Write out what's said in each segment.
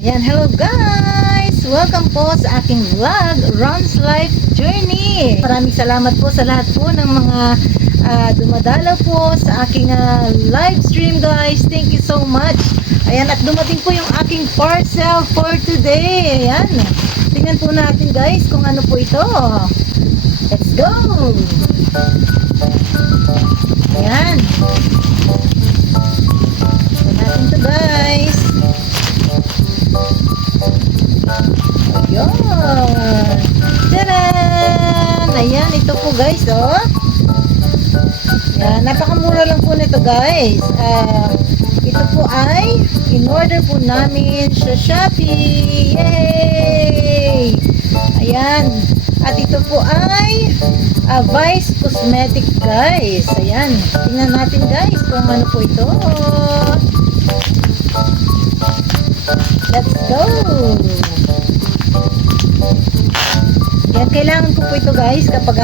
Ayan, hello guys! Welcome po sa aking vlog, Ron's Life Journey. Maraming salamat po sa lahat po ng mga dumadalaw po sa aking live stream guys. Thank you so much. Ayan, at dumating po yung aking parcel for today. Ayan, tingnan po natin guys kung ano po ito. Let's go! Ayan. Ito natin to guys. Ayan. Tadaan! Ayan, ito po guys, oh. Ayan, napakamura lang po nito guys. Ito po ay in-order po namin sa Shopee. Yay! Ayan. At ito po ay Vice Cosmetic guys. Ayan. Tingnan natin guys kung ano po ito. Let's go! Yan, kailangan ko po ito guys kapag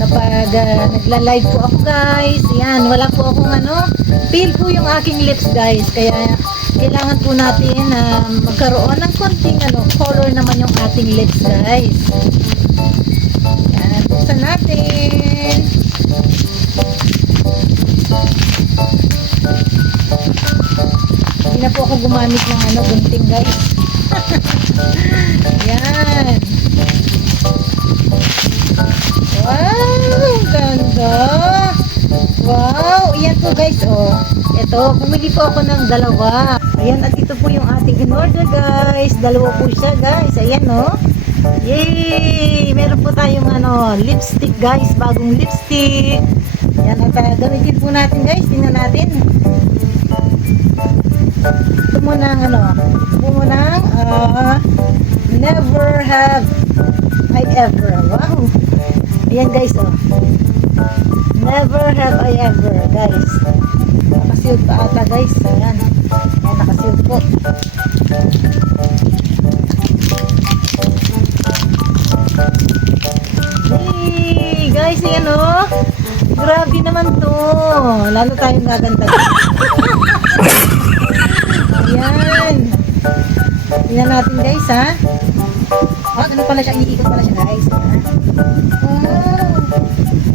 nagla-live po ako guys. Yan, wala po akong pale po yung aking lips guys. Kaya kailangan po natin magkaroon ng konting color naman yung ating lips guys. Yan, buksan natin. Hindi na po ako gumamit ng gunting guys. Yan. Wow, ganda. Wow, yan po guys, oh. Ito, bumili po ako ng dalawa. Ayan, at ito po yung ating in-order guys. Dalawa po siya guys. Ayan, oh. Yay! Meron po tayong lipstick guys, bagong lipstick. Yan, at gamitin po natin guys. Tingnan natin. Ito muna never have I ever. Wow. Ayan guys, oh. Never have I ever, guys. Nakasild pa ata guys. Ayan. Ayan, nakasild po. Hey, guys, ayan oh. Grabe naman to. Lalo tayong gaganda. Ayan. Tingnan natin guys, ha. Ganun pala siya. Iniikot pala siya guys. Wow.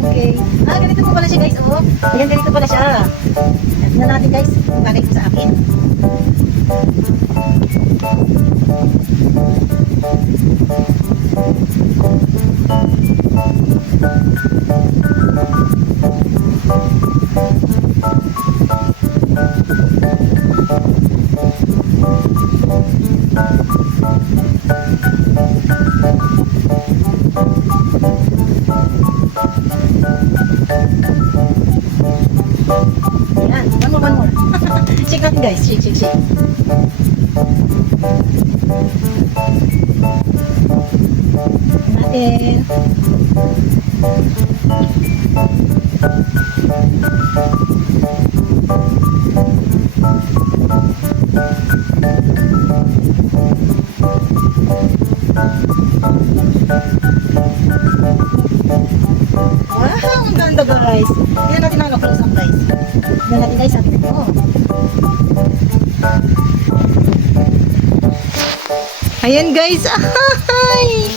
Okay. Ganito po pala siya guys. Oh. Ayan, ganito pala siya. Tingnan natin guys. Bagay po sa akin. Ayan, one more. Shake natin guys, shake. Natin. Wow, ang ganda guys. Tignan natin ang close up guys. Tignan natin guys, sabi nito. Ayan guys. Ay!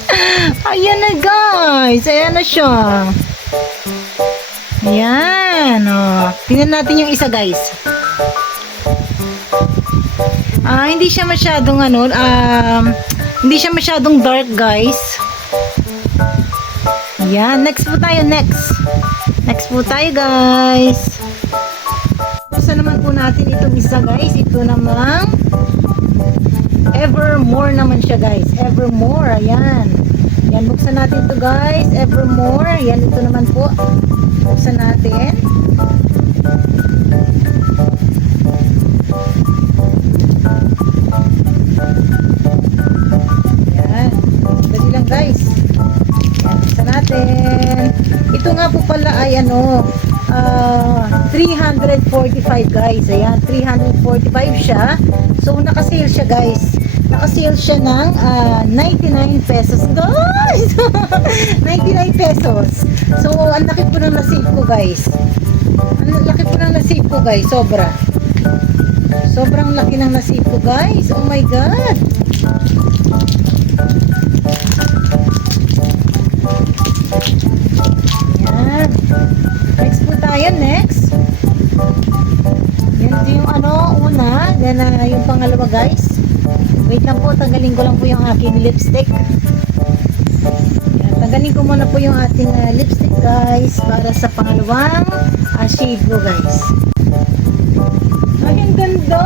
Ayan na guys. Ayan na siya. Ayan. Oh. Tingnan natin yung isa guys. Hindi siya masyadong hindi siya masyadong dark guys. Ayan. Next po tayo. Next po tayo guys. Buksan naman po natin itong isa guys. Ito namang Evermore naman siya guys. Evermore. Ayan. Yan, buksan natin ito guys. Evermore. Yan, ito naman po. Buksan natin. Yan. Dali lang guys. Yan, buksan natin. Ito nga po pala ay 345 guys. Ayan, 345 siya. So, naka-sale siya guys. Naka-sale siya ng 99 pesos. Guys! 99 pesos. So, ang laki po ng nasave ko guys. Ang laki po ng nasave ko guys. Sobra. Sobrang laki ng nasave ko guys. Oh my God. Wait lang po, tanggalin ko lang po yung aking lipstick. Yan, tanggalin ko muna po yung ating lipstick guys para sa pangalawang shade ko guys. Ay, ang ganda!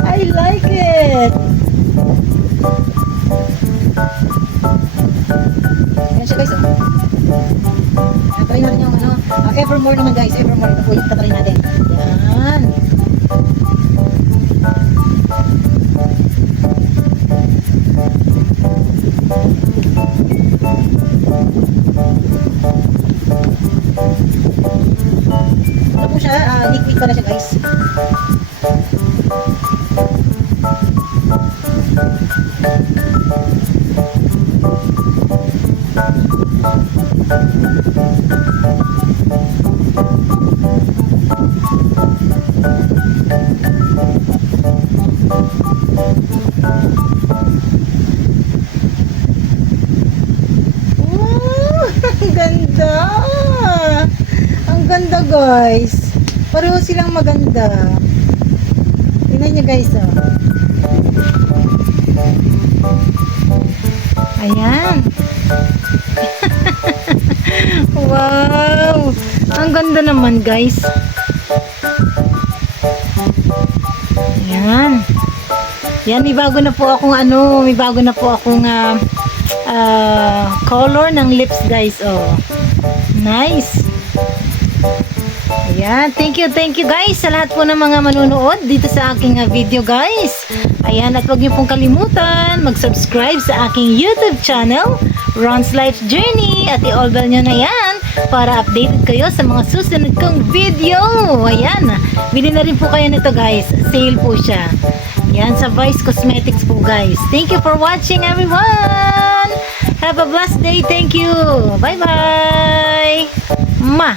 I like it! Ayan siya guys. Try natin yung Evermore naman guys. Evermore. Ito po yung try natin. Yan. Ano po siya? Liquid pa na siya guys. Ang ganda! Ang ganda guys! Pareho silang maganda. Tingnan nyo guys oh. Ayan. Wow! Ang ganda naman guys. Ayan. Yan, may bago na po akong color ng lips guys oh. Nice. Ayan, thank you guys sa lahat po ng mga manunood dito sa aking video guys. Ayan, at huwag niyo pong kalimutan mag-subscribe sa aking YouTube channel, Ron's Life Journey, at i-all bell nyo na yan para updated kayo sa mga susunod kong video. Ayan, bili na rin po kayo nito guys, sale po siya. Yan, sa Vice Cosmetics po guys. Thank you for watching everyone. Have a blessed day. Thank you. Bye bye. Mwah.